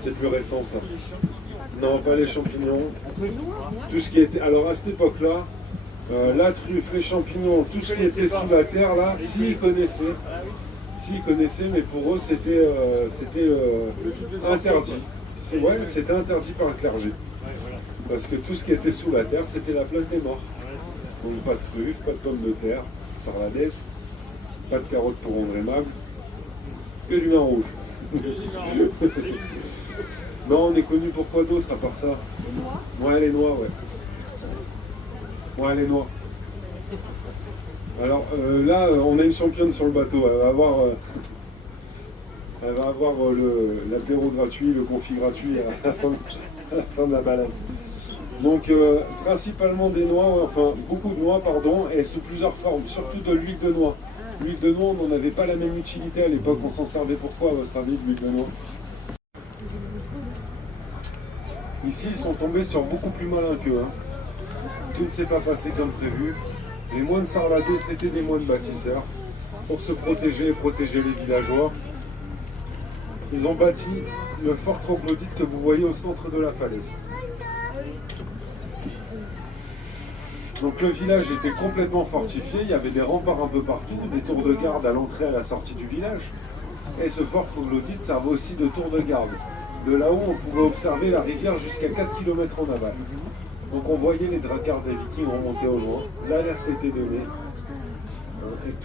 C'est plus récent ça. Non, pas les champignons. Tout ce qui était. Alors à cette époque-là, la truffe, les champignons, tout ce qui était sous la terre là, s'ils connaissaient. S'ils connaissaient, mais pour eux c'était interdit. Ouais, c'était interdit par le clergé. Parce que tout ce qui était sous la terre, c'était la place des morts. Donc pas de truffe, pas de pommes de terre, sarlades, pas de carottes pour rendre aimable, que du vin rouge. Non, on est connu pour quoi d'autre à part ça? Les noix? Ouais, les noix, ouais. Ouais, les noix. Alors là, on a une championne sur le bateau. Elle va avoir l'apéro gratuit, le confit gratuit à la fin de la balade. Donc principalement des noix, ouais, enfin beaucoup de noix, pardon, et sous plusieurs formes, surtout de l'huile de noix. L'huile de noix, on n'en avait pas la même utilité à l'époque. On s'en servait pourquoi, à votre avis, de l'huile de noix? Ici, ils sont tombés sur beaucoup plus malins qu'eux. Hein. Tout ne s'est pas passé comme prévu. Les moines sarladés, c'était des moines bâtisseurs. Pour se protéger et protéger les villageois, ils ont bâti le fort troglodyte que vous voyez au centre de la falaise. Donc le village était complètement fortifié, il y avait des remparts un peu partout, des tours de garde à l'entrée et à la sortie du village. Et ce fort troglodyte servait aussi de tour de garde. De là-haut, on pouvait observer la rivière jusqu'à 4 km en aval. Donc on voyait les dracards des Vikings remonter au loin, l'alerte était donnée,